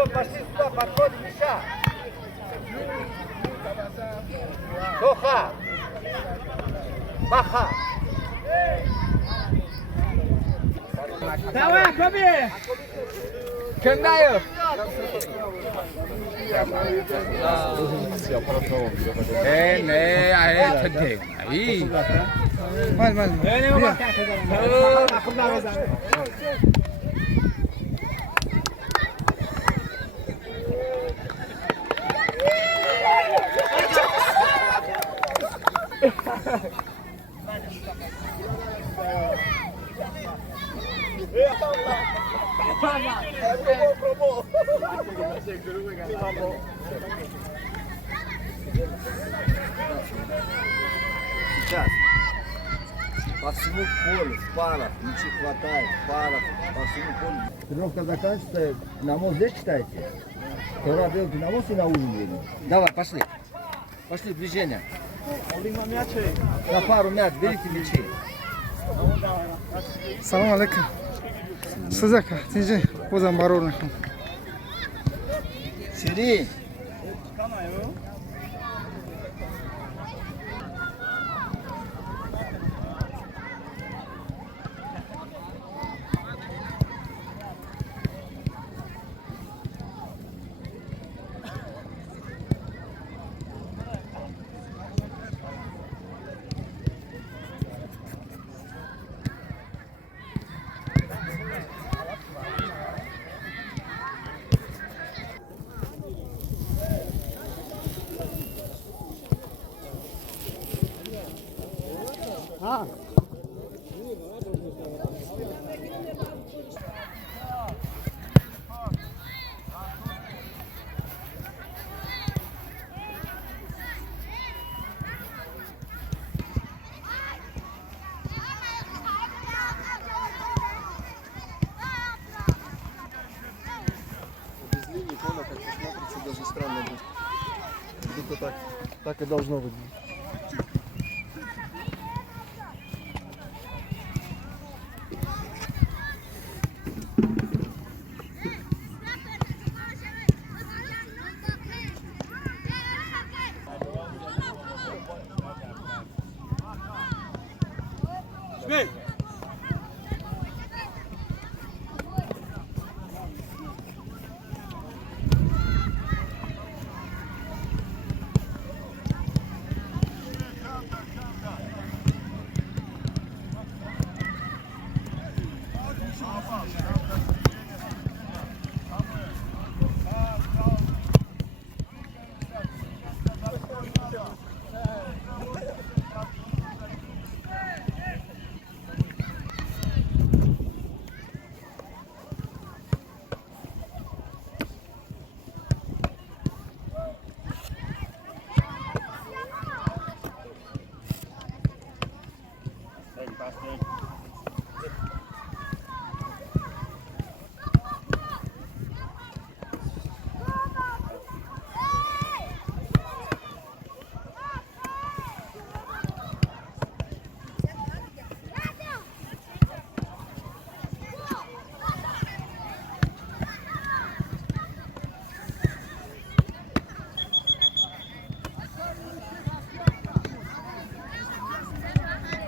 Все, пошли сюда, подходим, Миша. Тоха. Маха. Давай, Коби! Кендаев. Ne, ay tade. Ay. Mal. Сейчас. По всему полю, в парах, ничего хватает, в парах, по всему полю. Тренировка заканчивается, намоз здесь читайте? Вчера делайте намоз и на ужин едем. Давай, пошли. Пошли, движение. На пару мяч, берите мячи. Salam aleyküm. Sıcak. Tince o zaman baron. Şirin. Даже странно будет. Будто так и должно быть.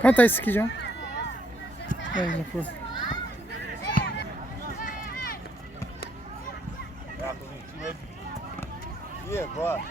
Quanto é esse aqui, João? E agora?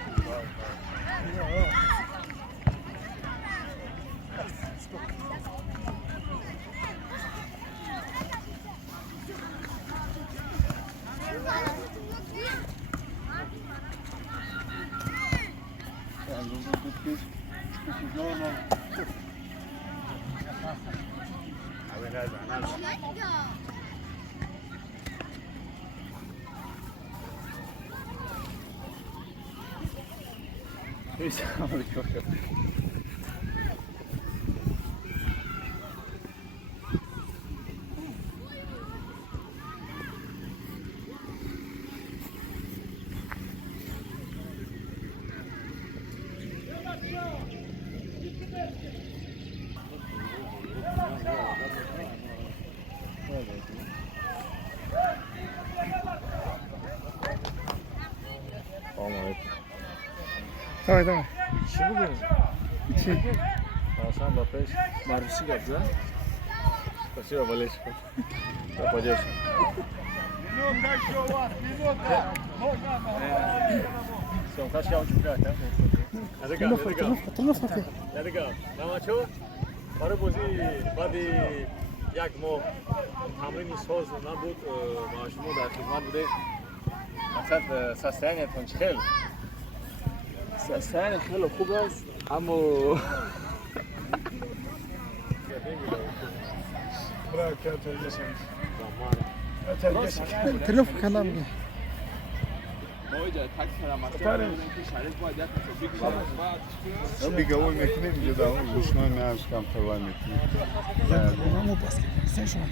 Давай. Чего вы? Чи. Сам бапеш. Марвиши габза. Спасибо, Валечка. Попадешь. Все, kaç yavrucu bırak ha. Hadi gel, hadi gel. Turnuva. Hadi gel. Ama çok. Para bozi, badi yak mo. Tamrini soz nabud, maaşımı da khidmat bude. Maksad sastayanetون خیلی. سستان خیلی خوب است اما Turnuva kanal mı? ما اینجا تاکسی را مطرح می‌کنیم که شرایط باید یک توفیق شود. بیگاه میکنیم جدا اون گوشمای میارش کم توای میکنیم Ama basket. Sen şu an.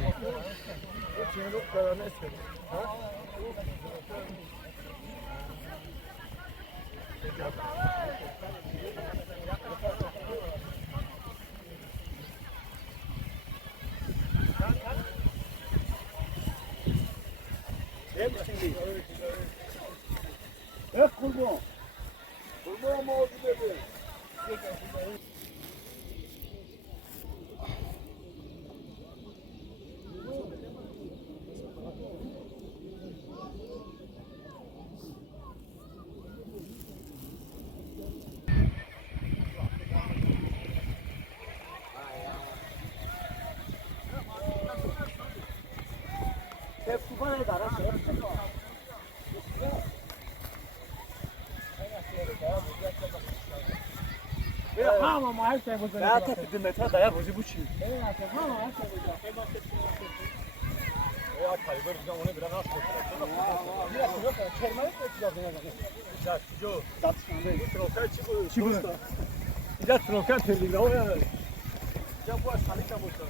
حتی خدمت‌ها دایر روزی بود چی؟ اینجا تروکن پردیده ها اینجا باید خالی کم باشه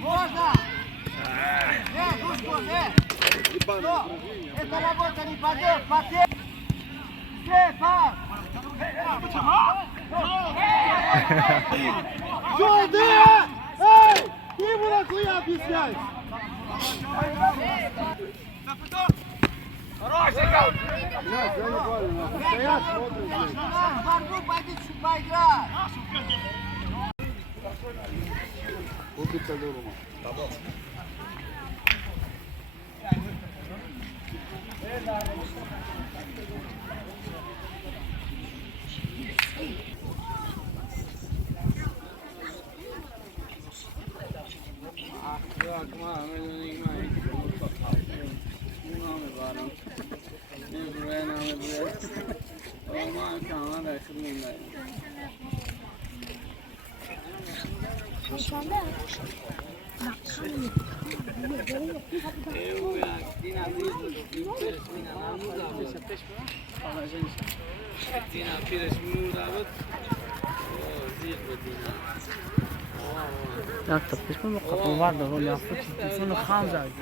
Можно! Душку, Что? Это работа не пойдет, пакет! Стефан! Что ты? Эй! Ты ему нахуя объяснять? В борьбу пойди поиграть! Jak to pisz, bo kapı var da rol yaptı. Sonra kan zaydı.